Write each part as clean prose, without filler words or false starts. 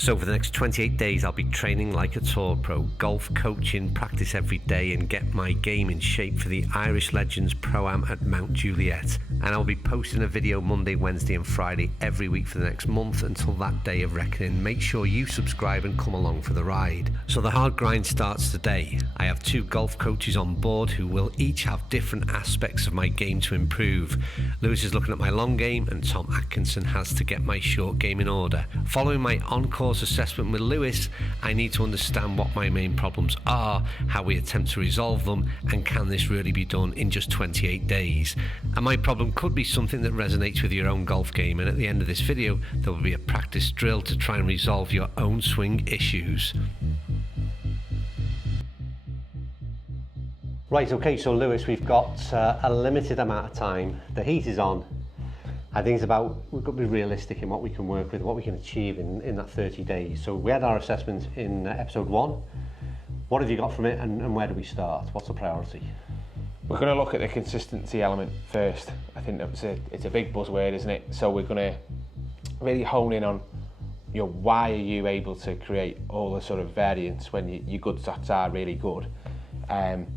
So for the next 28 days, I'll be training like a tour pro, golf coaching, practice every day, and get my game in shape for the Irish Legends Pro-Am at Mount Juliet. And I'll be posting a video Monday, Wednesday and Friday every week for the next month until that day of reckoning. Make sure you subscribe and come along for the ride. So the hard grind starts today. I have 2 golf coaches on board who will each have different aspects of my game to improve. Lewis is looking at my long game and Tom Atkinson has to get my short game in order. Following my on-course assessment with Lewis, I need to understand what my main problems are, how we attempt to resolve them, and can this really be done in just 28 days. And my problem could be something that resonates with your own golf game, and at the end of this video there will be a practice drill to try and resolve your own swing issues. Right, okay, so Lewis, we've got a limited amount of time. The heat is on. I think it's about, we've got to be realistic in what we can work with, what we can achieve in that 30 days. So we had our assessment in episode 1. What have you got from it, and where do we start? What's the priority? We're going to look at the consistency element first. I think it's a big buzzword, isn't it? So we're going to really hone in on, why are you able to create all the sort of variance when your good shots are really good? And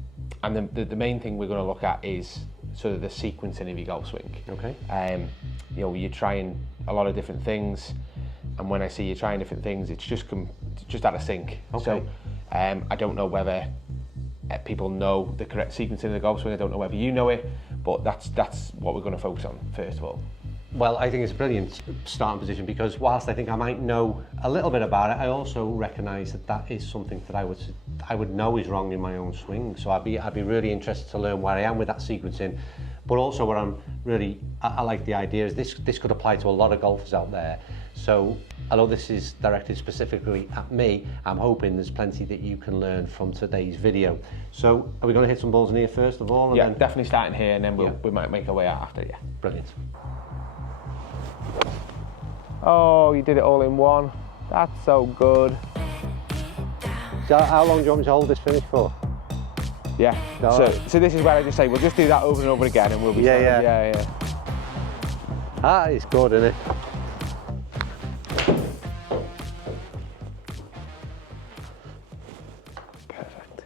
the main thing we're going to look at is sort of the sequencing of your golf swing. Okay. You're trying a lot of different things, and when I see you trying different things, it's just out of sync. Okay. So I don't know whether people know the correct sequencing of the golf swing. I don't know whether you know it, but that's what we're going to focus on first of all. Well, I think it's a brilliant starting position, because whilst I think I might know a little bit about it, I also recognise that is something that I would know is wrong in my own swing. So I'd be really interested to learn where I am with that sequencing, but also what I like the idea is this could apply to a lot of golfers out there. So although this is directed specifically at me, I'm hoping there's plenty that you can learn from today's video. So are we going to hit some balls in here first of all? Yeah, definitely starting here, and then we might make our way out after. Yeah, brilliant. Oh, you did it all in one. That's so good. So how long do you want me to hold this finish for? Yeah. So this is where I just say we'll just do that over and over again, and we'll be yeah. That is good, isn't it? Perfect.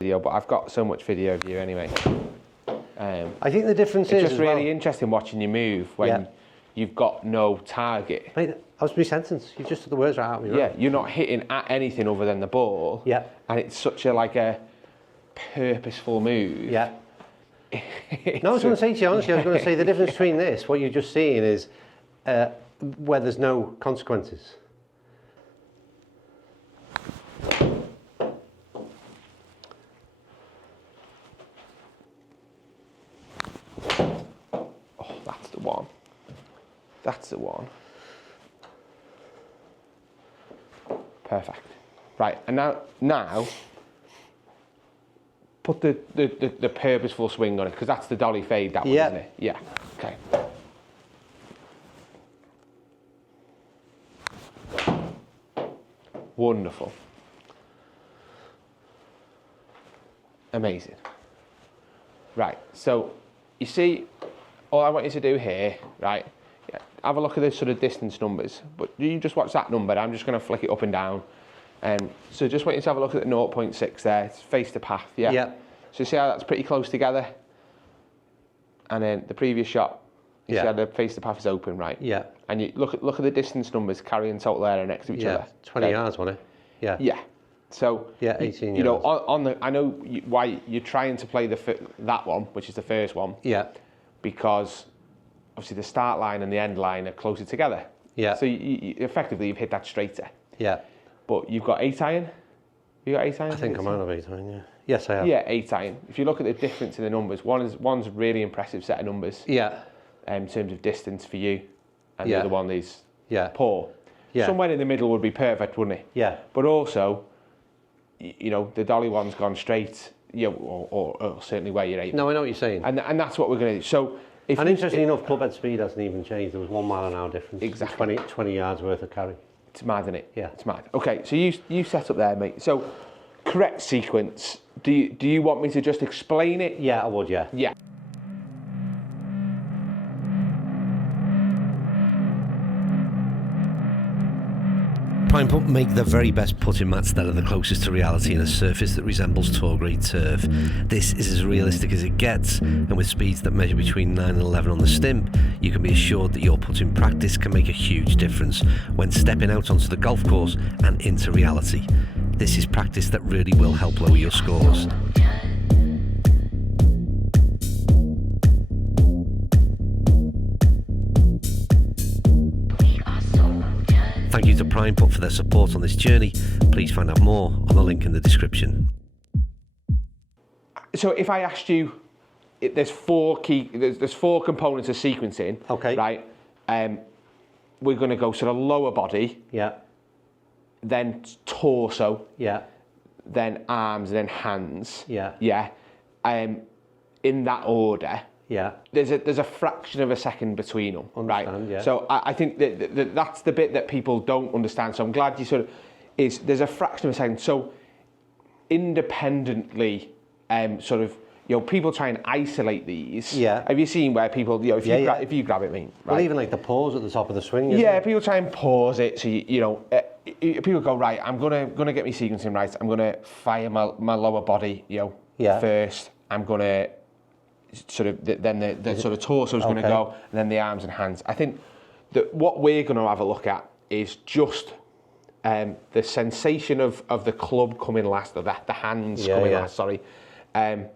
But I've got so much video of you anyway. I think the difference is it's just really interesting watching you move when you've got no target. Mate, that was my sentence. You just took the words right out of me. Yeah, you're not hitting at anything other than the ball. Yeah. And it's such a purposeful move. Yeah. No, I was going to say to you, honestly, I was going to say the difference between this, what you're just seeing is where there's no consequences. That's the one. Perfect. Right, and now put the purposeful swing on it, because that's the dolly fade, that one, isn't it? Yeah. Okay. Wonderful. Amazing. Right, so you see, all I want you to do here, right? Have a look at the sort of distance numbers, but you just watch that number. I'm just going to flick it up and down. So just want you to have a look at the 0.6 there. It's face the path, yeah? Yeah. So see how that's pretty close together? And then the previous shot, you see how the face the path is open, right? Yeah. And you look at the distance numbers, carry and total area next to each other. 20 yards, wasn't it? Yeah. Yeah. So, 18 you know, yards. I know why you're trying to play that one, which is the first one. Yeah. Because obviously the start line and the end line are closer together. Yeah. So effectively you've hit that straighter. Yeah. But you've got 8 iron. You got 8 iron? I think I'm out of 8 iron, yeah. Yes, I have. Yeah, 8 iron. If you look at the difference in the numbers, one's a really impressive set of numbers. Yeah. In terms of distance for you, and the other one is poor. Yeah. Somewhere in the middle would be perfect, wouldn't it? Yeah. But also, you know, the dolly one's gone straight, or certainly where you're aiming. No, I know what you're saying. And that's what we're going to do. So, interestingly enough, club head speed hasn't even changed. There was 1 mile an hour difference. Exactly. 20 yards worth of carry. It's mad, isn't it? Yeah. It's mad. Okay, so you set up there, mate. So, correct sequence. Do you want me to just explain it? Yeah, I would, yeah. Yeah. Prime Putt make the very best putting mats that are the closest to reality in a surface that resembles tour grade turf. This is as realistic as it gets, and with speeds that measure between 9 and 11 on the stimp, you can be assured that your putting practice can make a huge difference when stepping out onto the golf course and into reality. This is practice that really will help lower your scores. Thank you to Prime Putt for their support on this journey. Please find out more on the link in the description. So if I asked you, there's four components of sequencing. Okay. Right. We're going to go sort of lower body. Yeah. Then torso. Yeah. Then arms, and then hands. Yeah. Yeah. In that order. Yeah. There's a fraction of a second between them, Understand, right? yeah. So I think that that's the bit that people don't understand. So I'm glad you sort of there's a fraction of a second. So independently, people try and isolate these. Yeah. Have you seen where people, if you grab it, mate. Right? Well, even like the pause at the top of the swing. Yeah, people try and pause it. So people go, right, I'm gonna get me sequencing right. I'm gonna fire my lower body, first. I'm gonna sort of then the sort of torso is going to go, and then the arms and hands. I think that what we're going to have a look at is just the sensation of the club coming last, or the hands coming last. Sorry, and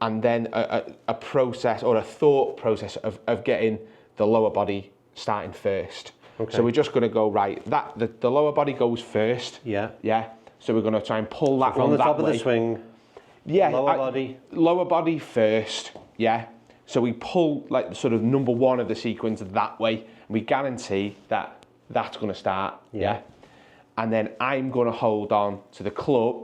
then a process or a thought process of getting the lower body starting first. Okay. So we're just going to go right. The lower body goes first. Yeah. Yeah. So we're going to try and pull that from the top of the swing. Yeah, lower body first, yeah. So we pull like sort of number one of the sequence that way, and we guarantee that that's going to start, yeah. And then I'm going to hold on to the club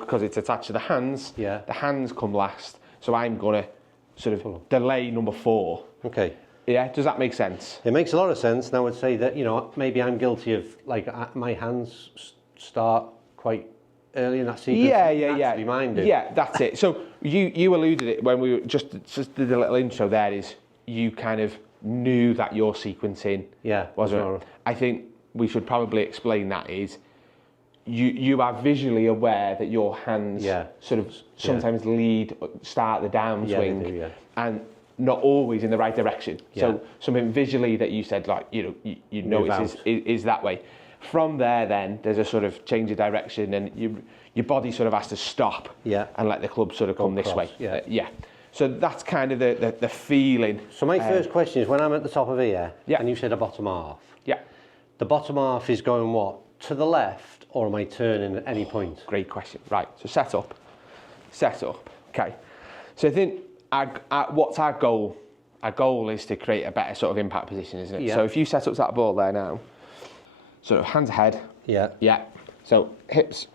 because it's attached to the hands. Yeah. The hands come last, so I'm going to sort of delay number 4. Okay. Yeah. Does that make sense? It makes a lot of sense, and I would say that maybe I'm guilty of my hands start quite early in that sequence. Yeah. Mine do. Yeah, that's it. So you alluded it when we were just did a little intro there, is you kind of knew that your sequencing wasn't. I think we should probably explain that is you are visually aware that your hands sort of sometimes start the downswing, they do, and not always in the right direction. So something visually that you said, like you notice is that way. From there, then there's a sort of change of direction, and your body sort of has to stop and let the club sort of come this way. Yeah. So that's kind of the feeling. So my first question is, when I'm at the top of here, and you said a bottom half. Yeah. The bottom half is going what? To the left, or am I turning at any point? Great question. Right. So set up. Okay. So I think what's our goal? Our goal is to create a better sort of impact position, isn't it? Yeah. So if you set up that ball there now. Sort of hands ahead. Yeah. Yeah. So hips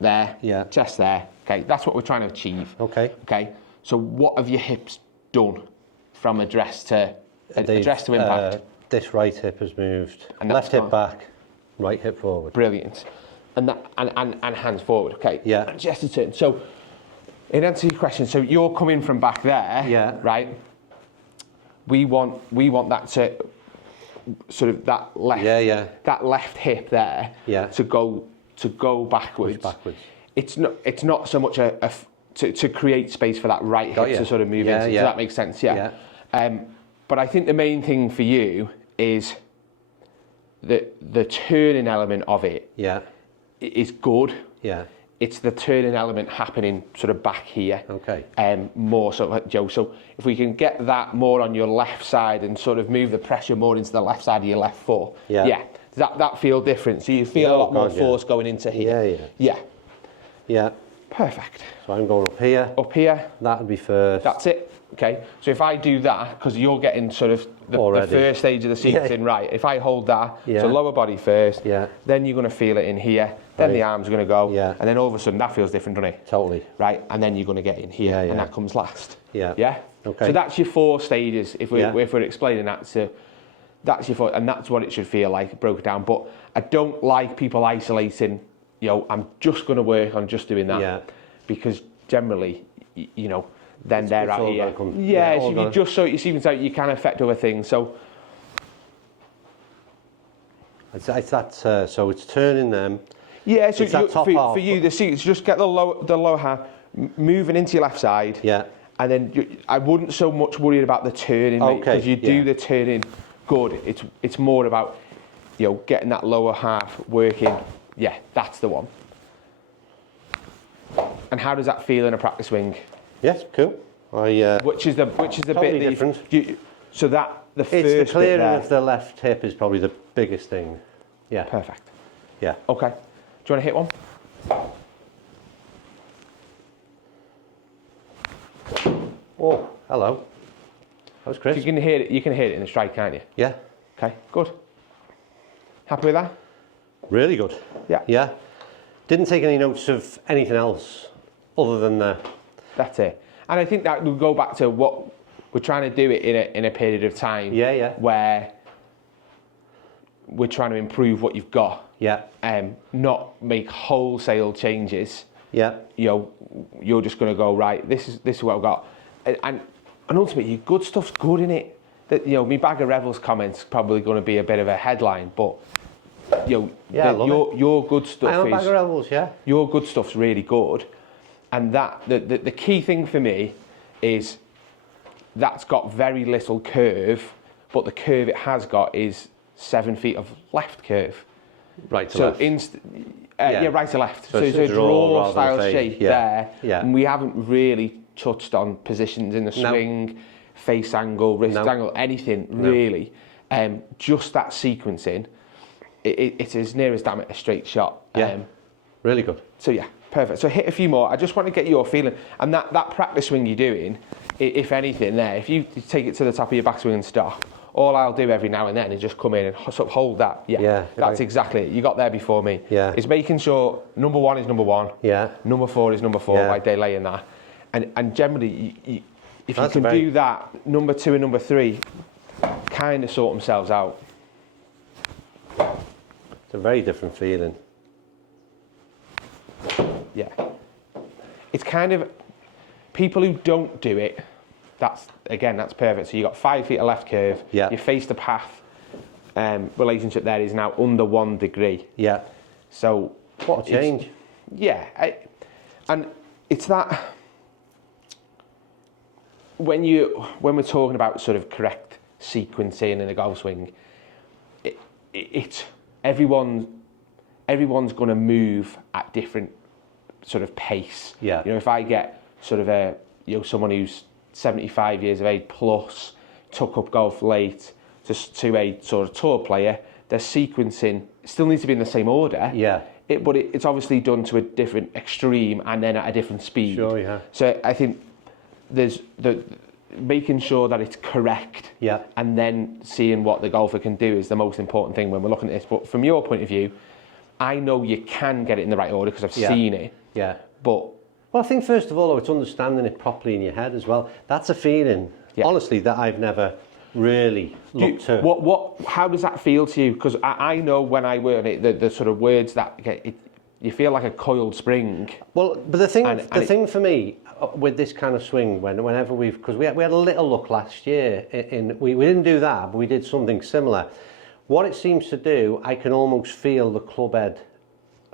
there. Yeah. Chest there. Okay. That's what we're trying to achieve. Okay. Okay. So what have your hips done from address to impact? This right hip has moved. And left hip back, right hip forward. Brilliant. And that and hands forward. Okay. Yeah. And chest to turn. So in answer to your question, so you're coming from back there. Yeah. Right. We want that to sort of that left hip there to go backwards. It's not so much to create space for that right hip to sort of move into. Does that make sense? Yeah. But I think the main thing for you is the turning element of it is good. Yeah. It's the turning element happening sort of back here. Okay. More sort of like Joe. So if we can get that more on your left side and sort of move the pressure more into the left side of your left foot. Yeah. Yeah. Does that feel different? So you feel a lot more force going into here. Yeah. Yeah. Perfect. So I'm going up here. Up here. That would be first. That's it. Okay. So if I do that, because you're getting sort of the first stage of the sequencing right. If I hold that, so lower body first, then you're going to feel it in here, then the arms are going to go, and then all of a sudden that feels different, doesn't it? Totally. Right, and then you're going to get in here, and that comes last. Yeah. Yeah? Okay. So that's your 4 stages, if we're explaining that. So that's your 4, and that's what it should feel like, broken down. But I don't like people isolating, I'm just going to work on just doing that. Because generally, then they're out here. So if you just so you see, you can affect other things. So It's that, so it's turning them. Yeah, so It's that top half. for you, the sequence, just get the lower half, moving into your left side. Yeah. And then I wouldn't so much worry about the turning, mate, because you do the turning good. It's more about, you know, getting that lower half working. Yeah, that's the one. And how does that feel in a practice swing? Yes, cool. Which is the totally bit different. So that the first It's the clearing bit there. of the left hip is probably the biggest thing. Yeah. Perfect. Yeah. Okay. Do you want to hit one? Oh, hello. That was crisp. You can hear it in the strike, can't you? Yeah. Okay, good. Happy with that? Really good. Yeah. Yeah. Didn't take any notes of anything else other than the... That's it. And I think that will go back to what we're trying to do it in a period of time. Yeah. Where we're trying to improve what you've got. Yeah. Not make wholesale changes. Yeah. You know, you're just going to go, right, this is what I've got. And ultimately, your good stuff's good in it. That, you know, me bag of revels comments probably going to be a bit of a headline, but you know, your good stuff I am a bag of revels, yeah. Your good stuff's really good, and that the key thing for me is that's got very little curve, but the curve it has got is 7 feet of left curve. Right to left. Right to left. So it's a draw style shape there. Yeah. And we haven't really touched on positions in the swing, face angle, wrist angle, anything really. Just that sequencing, it's as near as damn it a straight shot. Yeah. Really good. So yeah, perfect. So hit a few more. I just want to get your feeling. And that practice swing you're doing, if anything there, if you take it to the top of your backswing and stop, all I'll do every now and then is just come in and sort of hold that. Yeah, that's exactly it. You got there before me. Yeah. It's making sure number one is number one. Yeah. Number four is number four, by delaying that. And generally, if you can do that, number two and number three kind of sort themselves out. It's a very different feeling. Yeah. It's kind of, people who don't do it, that's perfect. So you got 5 feet of left curve. Yeah. Your face to path relationship there is now under 1 degree. Yeah. So what a change. And it's that when we're talking about sort of correct sequencing in a golf swing, it's everyone's going to move at different sort of pace. Yeah. You know, if I get sort of someone who's 75 years of age plus, took up golf late, to a sort of tour player, their sequencing still needs to be in the same order. Yeah. But it's obviously done to a different extreme and then at a different speed. Sure, yeah. So I think there's making sure that it's correct. Yeah. And then seeing what the golfer can do is the most important thing when we're looking at this. But from your point of view, I know you can get it in the right order because I've seen it. Yeah. But well, I think first of all, it's understanding it properly in your head as well. That's a feeling, honestly, that I've never really looked to. How does that feel to you? Because I know when I word it, the sort of words that get it, you feel like a coiled spring. Well, but the thing for me with this kind of swing, whenever because we had a little look last year, we didn't do that, but we did something similar. What it seems to do, I can almost feel the club head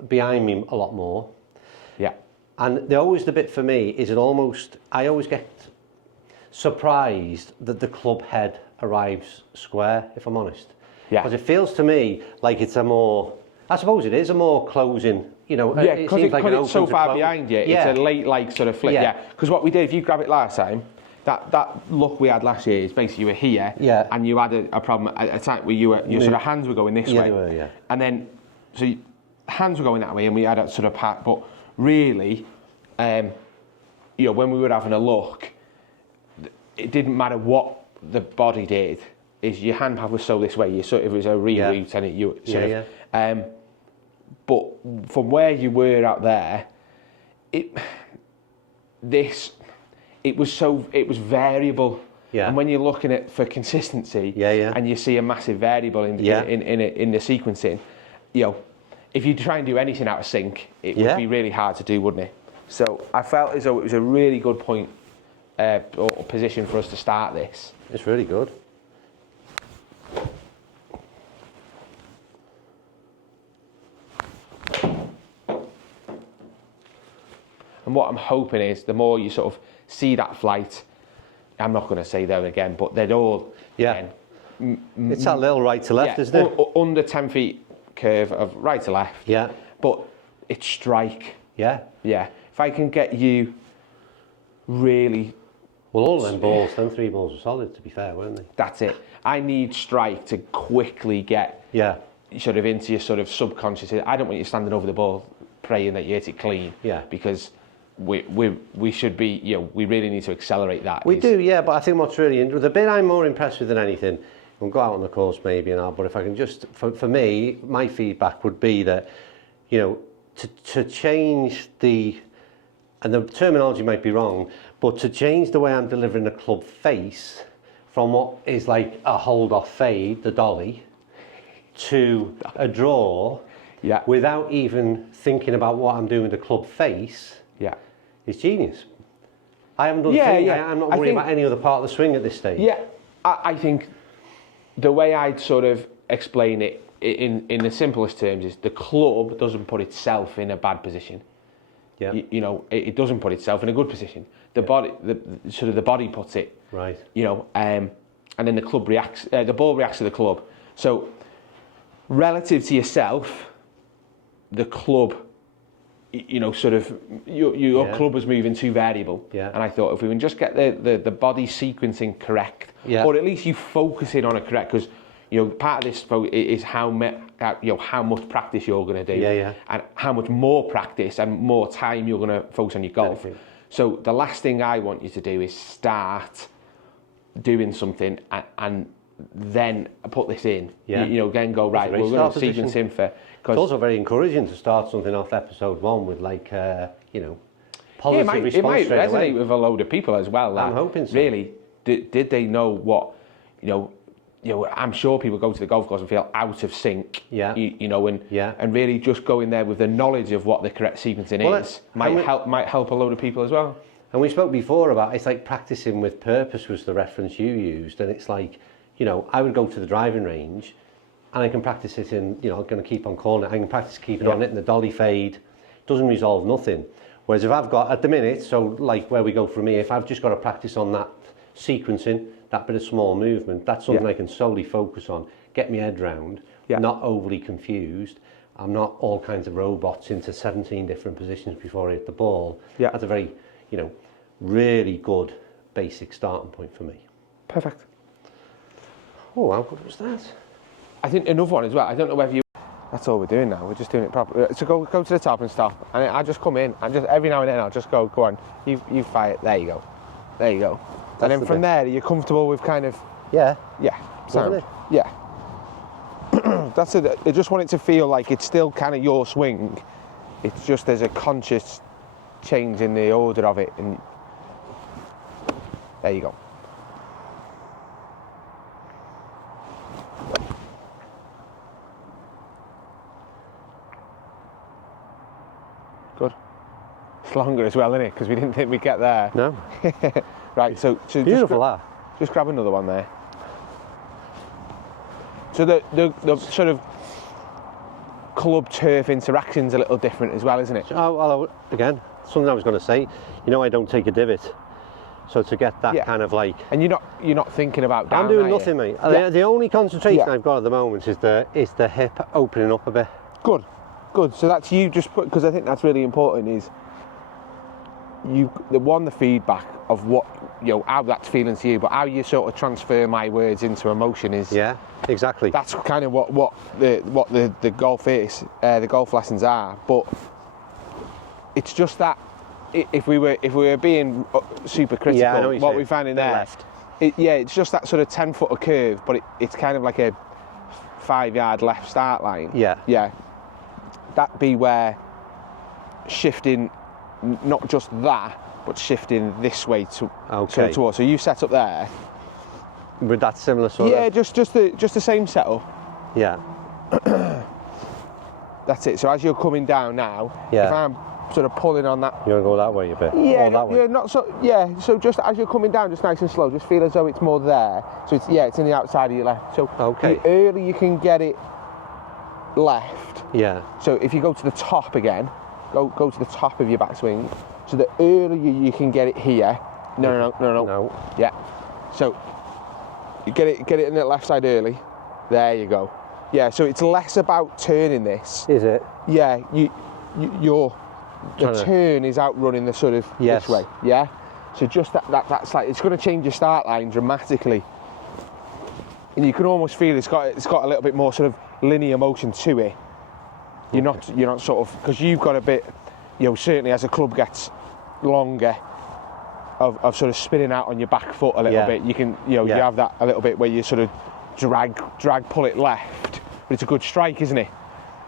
behind me a lot more. Yeah. And the bit for me is I always get surprised that the club head arrives square, if I'm honest. Yeah. Because it feels to me like it's I suppose it is a more closing, you know. Yeah, because it's so far behind you, it's a late sort of flick. Yeah. Because what we did, if you grab it last time, that look we had last year is basically you were here, and you had a problem at a time where your sort of hands were going this way. They were, and then hands were going that way, and we had a sort of pat. But really, when we were having a look, it didn't matter what the body did. Is your hand pad was so this way, it was a reroute, and but from where you were out there, it was variable. Yeah. And when you're looking at for consistency, and you see a massive variable in the sequencing, if you try and do anything out of sync, it would be really hard to do, wouldn't it? So I felt as though it was a really good point or position for us to start this. It's really good. And what I'm hoping is the more you sort of see that flight, I'm not going to say them again, but they're all, again, it's that little right to left, isn't it? Under 10 feet curve of right to left. Yeah. But it's strike. Yeah. Yeah. If I can get you really... Well, all them balls, them 3 balls were solid, to be fair, weren't they? That's it. I need strike to quickly get sort of into your sort of subconscious. I don't want you standing over the ball praying that you hit it clean. Yeah. Because we should be, you know, we really need to accelerate that. We do, yeah, but I think what's really the bit I'm more impressed with than anything, we'll go out on the course maybe and all, but if I can just, for me, my feedback would be that, you know, to change and the terminology might be wrong, but to change the way I'm delivering the club face from what is like a hold off fade, the dolly, to a draw, without even thinking about what I'm doing with the club face, is genius. I haven't done I'm not worrying about any other part of the swing at this stage. Yeah, I think the way I'd sort of explain it in the simplest terms is the club doesn't put itself in a bad position. Yeah. You know, it doesn't put itself in a good position. The body, the body puts it. Right. You know, and then the club reacts. The ball reacts to the club. So, relative to yourself, the club, you know, sort of your club was moving too variable. Yeah. And I thought if we can just get the body sequencing correct, or at least you focusing on it correct, because you know part of this is how much practice you're going to do, and how much more practice and more time you're going to focus on your golf. So the last thing I want you to do is start doing something and then put this in. You know, then go right. We're going to sequence in for. It's also very encouraging to start something off episode 1 with like you know, positive response. It might resonate with a load of people as well. I'm hoping so. Really, did they know what you know? I'm sure people go to the golf course and feel out of sync. Yeah. You know, and really just go in there with the knowledge of what the correct sequencing is might help a load of people as well. And we spoke before about it's like practicing with purpose was the reference you used, and it's like, you know, I would go to the driving range, and I can practice it in, you know, I'm going to keep on calling it. I can practice keeping on it in the dolly fade. Doesn't resolve nothing. Whereas if I've got at the minute, so like where we go from here, if I've just got to practice on that sequencing, that bit of small movement, that's something I can solely focus on, get my head round, not overly confused. I'm not all kinds of robots into 17 different positions before I hit the ball. Yeah. That's a very, you know, really good basic starting point for me. Perfect. Oh, how good was that? I think another one as well, I don't know whether you... That's all we're doing now, we're just doing it properly. So go to the top and stop, and I just come in, and just every now and then I'll just go on, you fire it, there you go. There you go. And then from there, you're comfortable with kind of... Yeah. Sound. Yeah. That's it. I just want it to feel like it's still kind of your swing. It's just there's a conscious change in the order of it. And there you go. Good. It's longer as well, isn't it? Because we didn't think we'd get there. No. Right, so beautiful. Just grab another one there. So the sort of club turf interaction's a little different as well, isn't it? Well, again, something I was going to say. You know, I don't take a divot, so to get that kind of like. And you're not thinking about down. I'm doing nothing, mate. The only concentration I've got at the moment is the hip opening up a bit. Good. So that's you just put, because I think that's really important. Is the feedback of what, you know, how that's feeling to you, but how you sort of transfer my words into emotion is. Yeah, exactly. That's kind of what the golf is, the golf lessons are. But it's just that if we were being super critical, what we found in there, left. It's just that sort of 10-footer curve, but it's kind of like a 5-yard left start line. Yeah. That'd be where shifting, not just that, but shifting this way towards. So you set up there with that similar sort of. Just the same setup. Yeah. That's it. So as you're coming down now, if I'm sort of pulling on that. You want to go that way a bit. So just as you're coming down, just nice and slow. Just feel as though it's more there. So it's in the outside of your left. So the earlier you can get it left. Yeah. So if you go to the top again, go to the top of your backswing. So the earlier you can get it here, no. Yeah. So you get it in the left side early. There you go. Yeah. So it's less about turning this. Is it? Yeah. The turn is outrunning the sort of this way. Yeah. So just that's like, it's going to change your start line dramatically. And you can almost feel it's got a little bit more sort of linear motion to it. You're not sort of, because you've got a bit, certainly as the club gets longer, of sort of spinning out on your back foot a little bit. You can, you have that a little bit where you sort of pull it left, but it's a good strike, isn't it?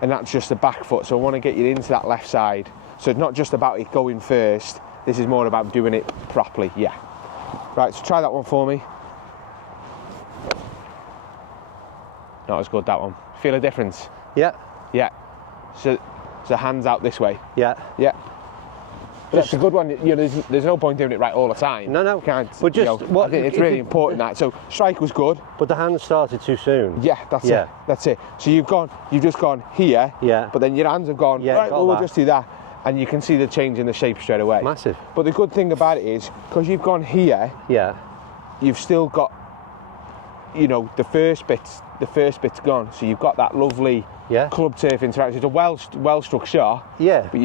And that's just the back foot. So I want to get you into that left side. So it's not just about it going first. This is more about doing it properly. Yeah. Right. So try that one for me. Not as good, that one. Feel a difference? Yeah. Yeah. So hands out this way. Yeah. Yeah. That's a good one. There's no point doing it right all the time. No. But just I think it's really important that. So strike was good. But the hands started too soon. Yeah, that's it. That's it. So you've just gone here. Yeah. But then your hands have gone. Yeah. Right. Well, we'll just do that, and you can see the change in the shape straight away. Massive. But the good thing about it is, because you've gone here. Yeah. You've still got, the first bit's gone. So you've got that lovely club turf interaction. It's a well struck shot. Yeah. But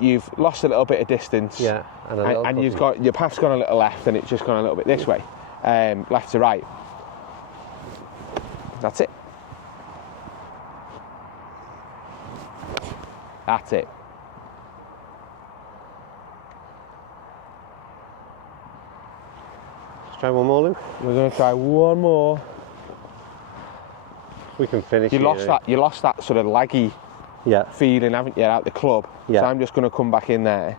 you've lost a little bit of distance. Yeah. And you've got your path's gone a little left, and it's just gone a little bit this way, left to right. That's it. That's it. Let's try one more, Luke. We're going to try one more. We can finish. You lost that sort of laggy feeling, haven't you, out the club? Yeah. So I'm just going to come back in there.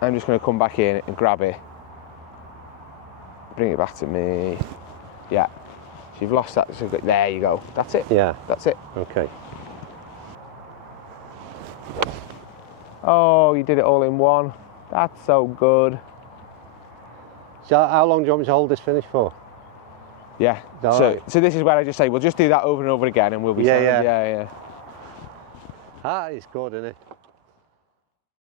I'm just going to come back in and grab it. Bring it back to me. Yeah. So you've lost that. So there you go. That's it. Yeah. That's it. Okay. Oh, you did it all in one. That's so good. So how long do you want me to hold this finish for? Yeah. Right. So this is where I just say, we'll just do that over and over again, and we'll be Yeah. Yeah. That is good, isn't it?